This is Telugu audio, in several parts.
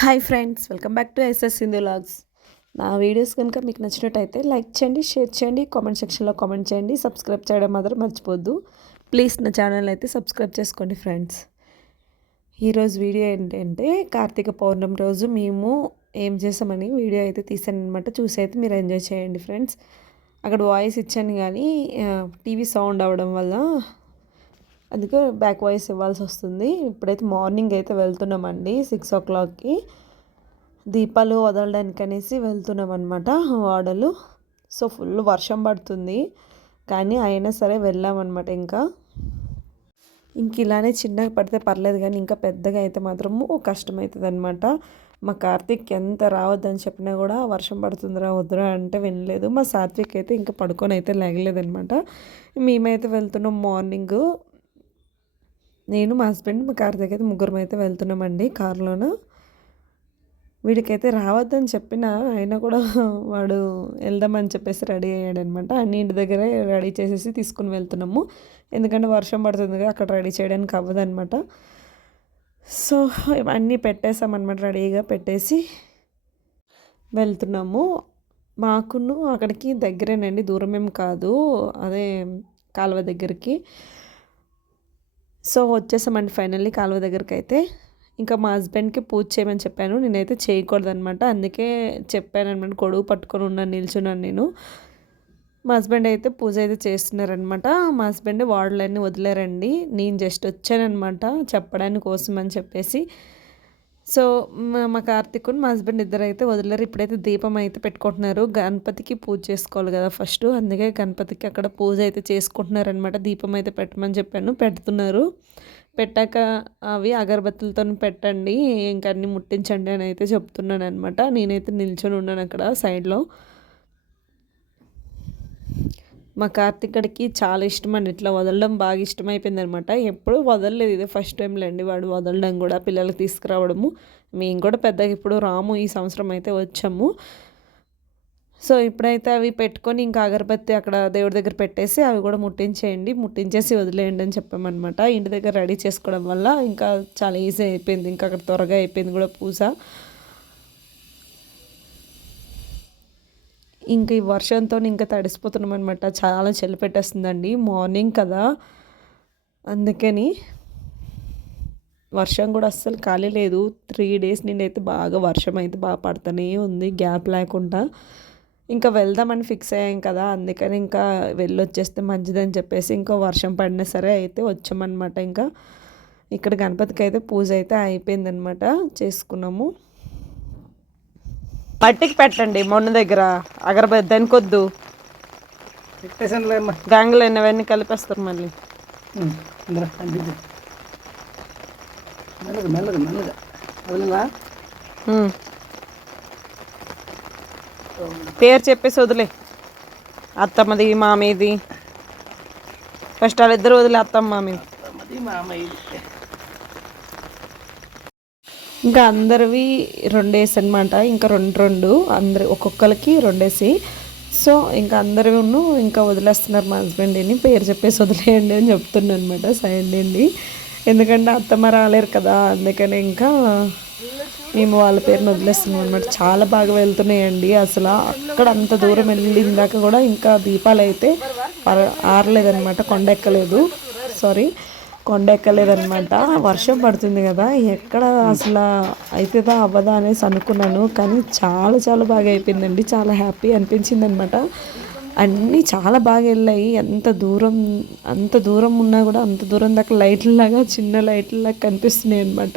Hi friends welcome back to SS Sindhu logs. నా వీడియోస్ కనుక మీకు నచ్చినట్టయితే లైక్ చేయండి షేర్ చేయండి కామెంట్ సెక్షన్లో కామెంట్ చేయండి సబ్స్క్రైబ్ చేయడం మాత్రం మర్చిపోద్దు. ప్లీజ్ నా ఛానల్ అయితే సబ్స్క్రైబ్ చేసుకోండి ఫ్రెండ్స్. ఈరోజు వీడియో ఏంటంటే కార్తీక పౌర్ణమి రోజు మేము ఏం చేసామని వీడియో అయితే తీసాను అనమాట చూసి అయితే మీరు ఎంజాయ్ చేయండి ఫ్రెండ్స్. అక్కడ వాయిస్ ఇచ్చాను కానీ టీవీ సౌండ్ అవ్వడం వల్ల అందుకే బ్యాక్ వాయిస్ ఇవ్వాల్సి వస్తుంది. ఇప్పుడైతే మార్నింగ్ అయితే వెళ్తున్నామండి సిక్స్ ఓ క్లాక్కి దీపాలు వదలడానికి అనేసి వెళ్తున్నాం అనమాట వాడలు. సో ఫుల్ వర్షం పడుతుంది. కానీ అయినా సరే వెళ్ళామన్నమాట ఇంకా. ఇంక ఇలానే చిన్నగా పడితే పర్లేదు కానీ ఇంకా పెద్దగా అయితే మాత్రము కష్టమవుతుంది అనమాట మా కార్తీక్ ఎంత రావద్దని చెప్పినా కూడా వర్షం పడుతుందిరా వద్దురా అంటే వినలేదు. మా సాత్విక్ అయితే ఇంకా పడుకొని అయితే లేగలేదనమాట మేమైతే వెళ్తున్నాం మార్నింగ్ నేను మా హస్బెండ్ మా కార్ దగ్గర ముగ్గురం అయితే వెళ్తున్నామండి కారులోనూ. వీడికైతే రావద్దని చెప్పిన ఆయన కూడా వాడు వెళ్దామని చెప్పేసి రెడీ అయ్యాడనమాట. అన్ని ఇంటి దగ్గరే రెడీ చేసేసి తీసుకుని వెళ్తున్నాము. ఎందుకంటే వర్షం పడుతుంది కదా అక్కడ రెడీ చేయడానికి అవ్వదనమాట. సో అన్నీ పెట్టేసామన్నమాట రెడీగా పెట్టేసి వెళ్తున్నాము. మాకును అక్కడికి దగ్గరేనండి దూరం ఏం కాదు. అదే కాలువ దగ్గరికి. సో వచ్చేసామండి ఫైనల్లీ కాలువ దగ్గరికి అయితే ఇంకా మా హస్బెండ్కి పూజ చేయమని చెప్పాను. నేనైతే చేయకూడదు అనమాట అందుకే చెప్పాను అనమాట కొడుకు పట్టుకొని ఉన్నాను నిల్చున్నాను నేను. మా హస్బెండ్ అయితే పూజ అయితే చేస్తున్నారనమాట మా హస్బెండ్ వాడలన్నీ వదిలేరండి. నేను జస్ట్ వచ్చానమాట చెప్పడానికి కోసం అని చెప్పేసి. సో మా కార్తీక్ మా హస్బెండ్ ఇద్దరు అయితే వదిలేరు. ఇప్పుడైతే దీపం అయితే పెట్టుకుంటున్నారు. గణపతికి పూజ చేసుకోవాలి కదా ఫస్ట్. అందుకే గణపతికి అక్కడ పూజ అయితే చేసుకుంటున్నారు అనమాట దీపం అయితే పెట్టమని చెప్పాను. పెడుతున్నారు. పెట్టాక అవి అగరబత్తులతో పెట్టండి. ఇంకా అన్ని ముట్టించండి అని అయితే చెప్తున్నాను అనమాట నేనైతే నిల్చొని ఉన్నాను అక్కడ సైడ్లో. మా కార్తికడికి చాలా ఇష్టం అండి ఇట్లా వదలడం బాగా ఇష్టమైపోయింది అనమాట ఎప్పుడు వదలలేదు. ఇదే ఫస్ట్ టైం లేండి వాడు వదలడం కూడా పిల్లలకి తీసుకురావడము. మేము కూడా పెద్దగా ఇప్పుడు రాము ఈ సంవత్సరం అయితే వచ్చాము. సో ఇప్పుడైతే అవి పెట్టుకొని ఇంకా అగరబత్తి అక్కడ దేవుడి దగ్గర పెట్టేసి అవి కూడా ముట్టించేయండి. ముట్టించేసి వదిలేయండి అని చెప్పామన్నమాట ఇంటి దగ్గర రెడీ చేసుకోవడం వల్ల ఇంకా చాలా ఈజీ అయిపోయింది. ఇంకా అక్కడ త్వరగా అయిపోయింది కూడా పూజ. ఇంక ఈ వర్షంతో ఇంకా తడిసిపోతున్నాం అనమాట చాలా చలి పెట్టేస్తుందండి. మార్నింగ్ కదా. అందుకని వర్షం కూడా అస్సలు ఖాళీ లేదు. త్రీ డేస్ నిండైతే బాగా వర్షం అయితే బాగా పడుతూనే ఉంది. గ్యాప్ లేకుండా. ఇంకా వెళ్దామని ఫిక్స్ అయ్యాం కదా. అందుకని ఇంకా వెళ్ళొచ్చేస్తే మంచిదని చెప్పేసి ఇంకా వర్షం పడినా సరే అయితే వచ్చామన్నమాట. ఇంకా ఇక్కడ గణపతికి అయితే పూజ అయితే అయిపోయిందనమాట చేసుకున్నాము. పట్టికి పెట్టండి మొన్న దగ్గర. అగరబత్తి దానికొద్దు? గంగలు అవన్నీ కలిపేస్తారు మళ్ళీ. పేరు చెప్పేసి వదిలే. అత్తమ్మది మామీది ఫస్ట్ వాళ్ళిద్దరు వదిలే అత్తమ్మ మామీది ఇంకా అందరివి రెండేసి అనమాట ఇంకా రెండు రెండు. అందరి ఒక్కొక్కరికి రెండేసి. సో ఇంకా అందరివి ఇంకా వదిలేస్తున్నారు మా హస్బెండ్ని పేరు చెప్పేసి వదిలేయండి అని చెప్తున్నాను అనమాట సైడ్ అండి. ఎందుకంటే అత్తమ్మ రాలేరు కదా అందుకని ఇంకా మేము వాళ్ళ పేరుని వదిలేస్తున్నాం అనమాట చాలా బాగా వెళ్తున్నాయండి. అసలు అక్కడ అంత దూరం వెళ్ళిందాక కూడా ఇంకా దీపాలు అయితే ఆరలేదనమాట కొండ ఎక్కలేదు. సారీ కొండ ఎక్కలేదనమాట వర్షం పడుతుంది కదా ఎక్కడ అసలు అవుతుందా అవ్వదా అనేసి అనుకున్నాను. కానీ చాలా చాలా బాగా అయిపోయిందండి. చాలా హ్యాపీ అనిపించింది అనమాట అన్నీ చాలా బాగా వెళ్ళాయి. ఎంత దూరం అంత దూరం ఉన్నా కూడా అంత దూరం దాకా లైట్లలాగా చిన్న లైట్లలాగా కనిపిస్తున్నాయి అనమాట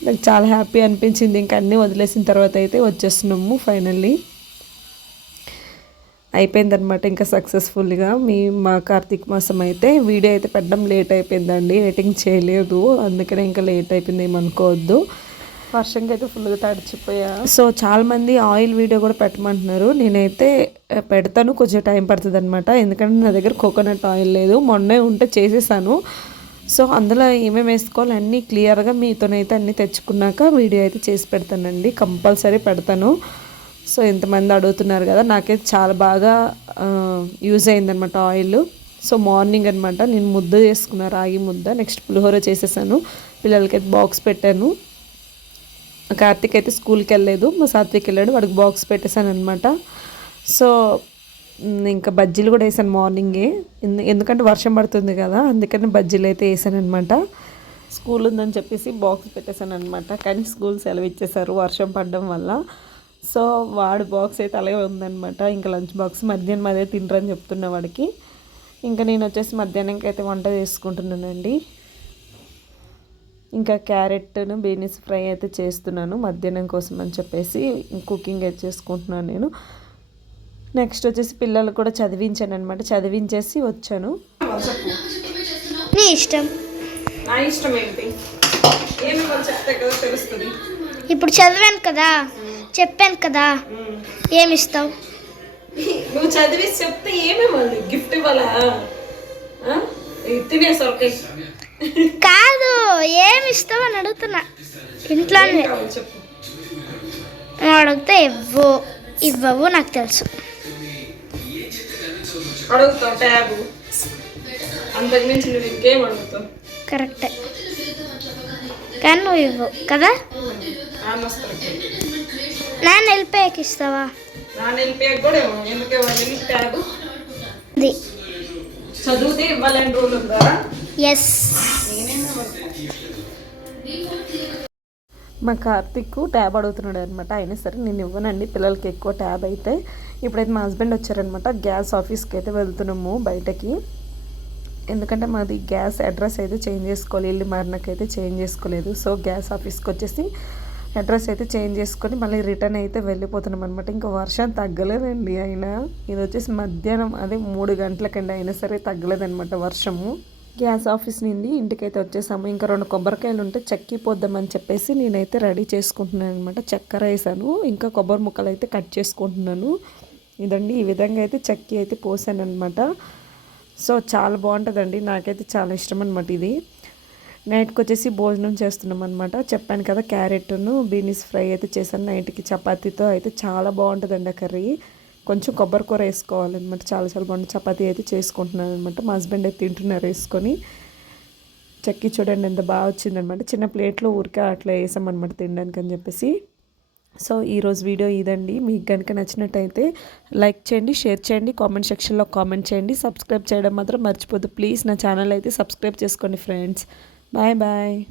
నాకు చాలా హ్యాపీ అనిపించింది. ఇంకా అన్నీ వదిలేసిన తర్వాత అయితే వచ్చేస్తున్నాము ఫైనల్లీ. అయిపోయిందనమాట ఇంకా సక్సెస్ఫుల్గా. మీ మా కార్తీక మాసం అయితే వీడియో అయితే పెట్టడం లేట్ అయిపోయిందండి. ఎడిటింగ్ చేయలేదు. అందుకనే ఇంకా లేట్ అయిపోయింది ఏమనుకోవద్దు. వర్షంకి అయితే ఫుల్గా తడిచిపోయా. సో చాలామంది ఆయిల్ వీడియో కూడా పెట్టమంటున్నారు. నేనైతే పెడతాను. కొంచెం టైం పడుతుంది అనమాట ఎందుకంటే నా దగ్గర కోకోనట్ ఆయిల్ లేదు. మొన్నే ఉంటే చేసేసాను. సో అందులో ఏమేమి వేసుకోవాలి అన్నీ క్లియర్గా మీతోనైతే అన్నీ తెచ్చుకున్నాక వీడియో అయితే చేసి పెడతానండి. కంపల్సరీ పెడతాను. సో ఎంతమంది అడుగుతున్నారు కదా నాకైతే చాలా బాగా యూజ్ అయిందనమాట ఆయిల్ సో మార్నింగ్ అనమాట నేను ముద్ద చేసుకున్నా రాగి ముద్ద నెక్స్ట్ పులిహోర చేసేసాను. పిల్లలకైతే బాక్స్ పెట్టాను. కార్తీక్ అయితే స్కూల్కి వెళ్ళలేదు మా సాత్విక్ వెళ్ళాడు వాడికి బాక్స్ పెట్టేశాను అనమాట సో ఇంకా బజ్జీలు కూడా వేసాను మార్నింగే ఎందుకంటే వర్షం పడుతుంది కదా అందుకని బజ్జీలు అయితే వేసాను అనమాట స్కూల్ ఉందని చెప్పేసి బాక్స్ పెట్టేశాను అనమాట కానీ స్కూల్ సెలవు ఇచ్చేసారు వర్షం పడడం వల్ల. సో వాడు బాక్స్ అయితే అలాగే ఉందన్నమాట. ఇంకా లంచ్ బాక్స్ మధ్యాహ్నం అదే తినరని చెప్తున్నా వాడికి. ఇంకా నేను వచ్చేసి మధ్యాహ్నంకి అయితే వంట చేసుకుంటున్నానండి. ఇంకా క్యారెట్ను బీనీస్ ఫ్రై అయితే చేస్తున్నాను మధ్యాహ్నం కోసం అని చెప్పేసి కుకింగ్ అయితే చేసుకుంటున్నాను నేను. నెక్స్ట్ వచ్చేసి పిల్లలు కూడా చదివించాను అనమాట చదివించేసి వచ్చాను. ఇష్టం. నా ఇష్టం ఏంటి? ఏమి తెలుస్తుంది. ఇప్పుడు చదివాను కదా. చెప్పాను కదా. ఏమి ఇస్తావు నువ్వు చదివి చెప్తే ఏమి మళ్ళీ గిఫ్ట్ ఇవ్వాలా కాదు ఏమి ఇస్తావు అని అడుగుతున్నా. ఇంట్లోనే. అడిగితే ఇవ్వు. ఇవ్వవు నాకు తెలుసు. అడుగుతావు ట్యాబు అంతకు మించి నువ్వు ఇంకేం అడుగుతావు? కరెక్టే. కానీ నువ్వు ఇవ్వవు కదా? నాన్న వెళ్ళిపోయాక ఇస్తావా నా నిలిపేయకు కూడా ఏమో ఎందుకే అది. చదివితే ఇవ్వాలని రూల్ ఉందా ఎస్ మా కార్తిక్ ట్యాబ్ అడుగుతున్నాడు అనమాట. అయినా సరే నేను ఇవ్వనండి పిల్లలకి ఎక్కువ ట్యాబ్ అయితే. ఇప్పుడైతే మా హస్బెండ్ వచ్చారనమాట గ్యాస్ ఆఫీస్కి అయితే వెళ్తున్నాము బయటకి. ఎందుకంటే మాది గ్యాస్ అడ్రస్ అయితే చేంజ్ చేసుకోవాలి ఇల్లు మారినాకైతే చేంజ్ చేసుకోలేదు. సో గ్యాస్ ఆఫీస్కి వచ్చేసి అడ్రస్ అయితే చేంజ్ చేసుకొని మళ్ళీ రిటర్న్ అయితే వెళ్ళిపోతున్నాం అనమాట ఇంకా వర్షం తగ్గలేదండి అయినా. ఇది వచ్చేసి మధ్యాహ్నం అదే మూడు గంటలకండి అయినా సరే తగ్గలేదనమాట వర్షము. గ్యాస్ ఆఫీస్ నుండి ఇంటికైతే వచ్చేసాము. ఇంకా రెండు కొబ్బరికాయలు ఉంటే చెక్కిపోద్దామని చెప్పేసి నేనైతే రెడీ చేసుకుంటున్నాను అనమాట చక్కెర వేసాను. ఇంకా కొబ్బరి ముక్కలు అయితే కట్ చేసుకుంటున్నాను. ఇదండి ఈ విధంగా అయితే చెక్కి అయితే పోసాను అనమాట సో చాలా బాగుంటుందండి. నాకైతే చాలా ఇష్టం అనమాట ఇది. నైట్కి వచ్చేసి భోజనం చేస్తున్నాం అనమాట చెప్పాను కదా క్యారెట్ను బీనీస్ ఫ్రై అయితే చేశాను. నైట్కి చపాతీతో అయితే చాలా బాగుంటుందండి ఆ కర్రీ. కొంచెం కొబ్బరి కూర వేసుకోవాలన్నమాట. చాలా చాలా బాగుంటుంది. చపాతీ అయితే చేసుకుంటున్నాను అనమాట మా హస్బెండ్ అయితే తింటున్నారు వేసుకొని. చెక్కి చూడండి ఎంత బాగా వచ్చిందనమాట చిన్న ప్లేట్లో ఊరికే అట్లా వేసామన్నమాట తినడానికి అని చెప్పేసి. సో ఈరోజు వీడియో ఇదండి. మీకు కనుక నచ్చినట్టయితే లైక్ చేయండి షేర్ చేయండి కామెంట్ సెక్షన్లో కామెంట్ చేయండి. సబ్స్క్రైబ్ చేయడం మాత్రం మర్చిపోద్దు ప్లీజ్ నా ఛానల్ అయితే సబ్స్క్రైబ్ చేసుకోండి ఫ్రెండ్స్. Bye bye.